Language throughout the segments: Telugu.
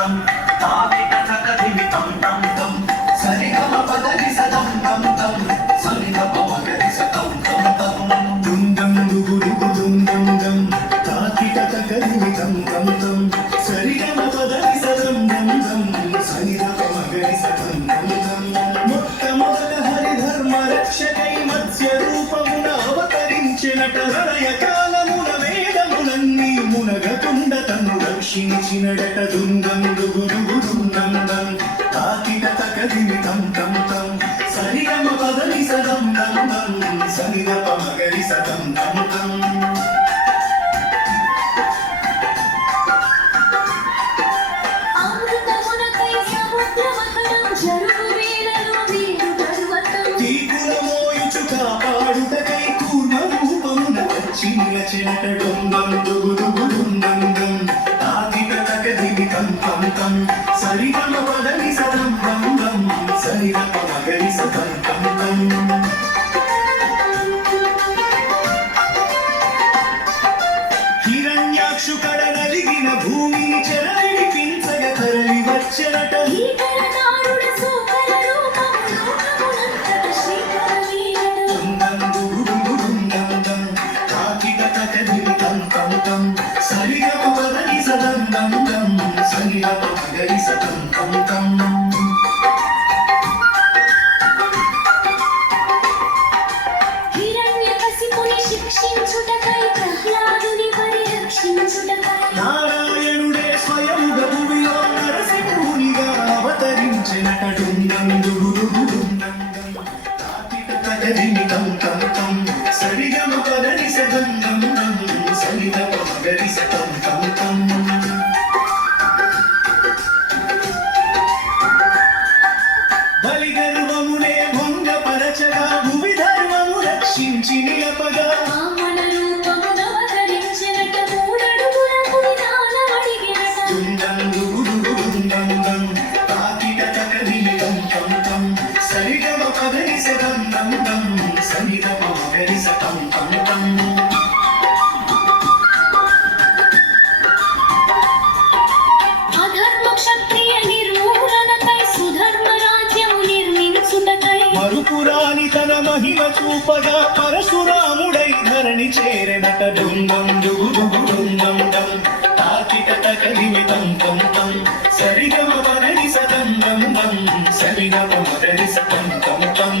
తం తాకిట తకదిమి తం తం తం సరిగమ పదని సదం తం తం సరిగమ మగరి సదం తం తం దుం దుం దుగు దుగు దుం దుం దుం తాకిట తకదిమి తం తం తం సరిగమ పదని సదం తం తం సరిగమ మగరి సదం తం తం మొట్టమొదట హరిధర్మ రక్షకై మత్స్య రూపమున అవతరించినట హృదయ కాలమున వేదములన్నీ మునగతుండ తను రక్షించినడట దుందం దుగు దుగు దుందం దం తాకిట తకదిమి తం తం తం సరిగమ పదని సదం దం దం సరిగమ మగరి సదం తం తం కాపాడుటకై కూర్మ రూపమున వచ్చినట డుందం దుగు దుగు డుందం దం తాకిట తకదిమి తం తం తం సరిగమ పదని సదం దం దం సరిగమ మగరి సదం తం తం హిరణ్యాక్షు కడ నలిగిన భూమిని చెరడిపించగ తరలి వచ్చెనట సరిగమ పదని సదం దం దం సరిగమ మగరి సదం తం తం హిరణ్యకశిపుని శిక్షించుటకై ప్రహ్లాదుని పరిరక్షించుటకై నారాయణుడే స్వయముగా భూమిలో నరసింహునిగా అవతరించినట డుందం దుగు దుగు డుందం దం తాకిట తకదిమి తం తం తం సరిగమ పదని సదం దం దం సరిగమ మగరి సదం తం తం బలిగర్వమునే భంగపరచగా భువి ధర్మము రక్షించి నిలపగా వామన రూపమున అవతరించినట మూడడుగులకు విధానమడిగినట దుందం దుగు దుగు దుందం దం తాకిట తకదిమి తం తం తం సరిగమ పదని సదం దం దం సరిగమ మగరి సదం తం తం అధర్మ క్షత్రియ నిర్మూలనకై సుధర్మ రాజ్యము నిర్మించుటకై మరుపురాని తన మహిమ చూపగా పరశురాముడై ధరణి చేరెనట డుందం దుగు దుగు డుందం దం తాకిట తకదిమి తం తం తం సరిగమ పదని సదం దం దం సరిగమ మగరి సదం తం తం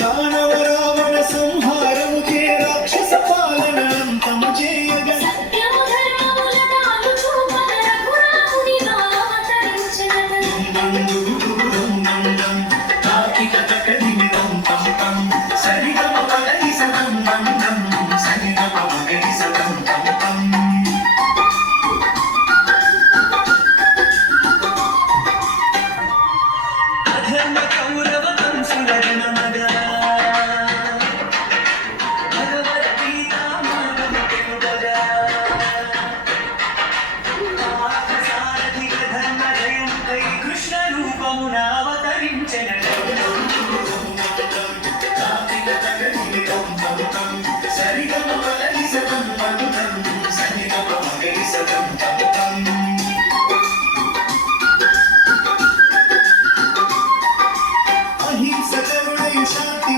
దానవ రావణ సంహారము చే రాక్షస పాలన అంతము చేయగా సత్యము ధర్మముల తాను చూపగ రఘురామునిగా అవతరించినట దుందం దుగు దుగు డుందం దం తాకిట తకదిమి తం తం తం సరిగమ పదని సదం దం దం సరిగమ మగరి సదం తం తం అధర్మ కౌరవ వంశుల రణమగా భగవద్గీత మార్గము తెలుపగా పార్థసారథిక ధర్మ జయముకై కృష్ణ రూపమున అవతరించెనట తాకిట తకదిమి తం తం తం సరిగమ పదని సదం దం దం సరిగమ మగరి సదం తం తం అహింసకరుడై శాంతి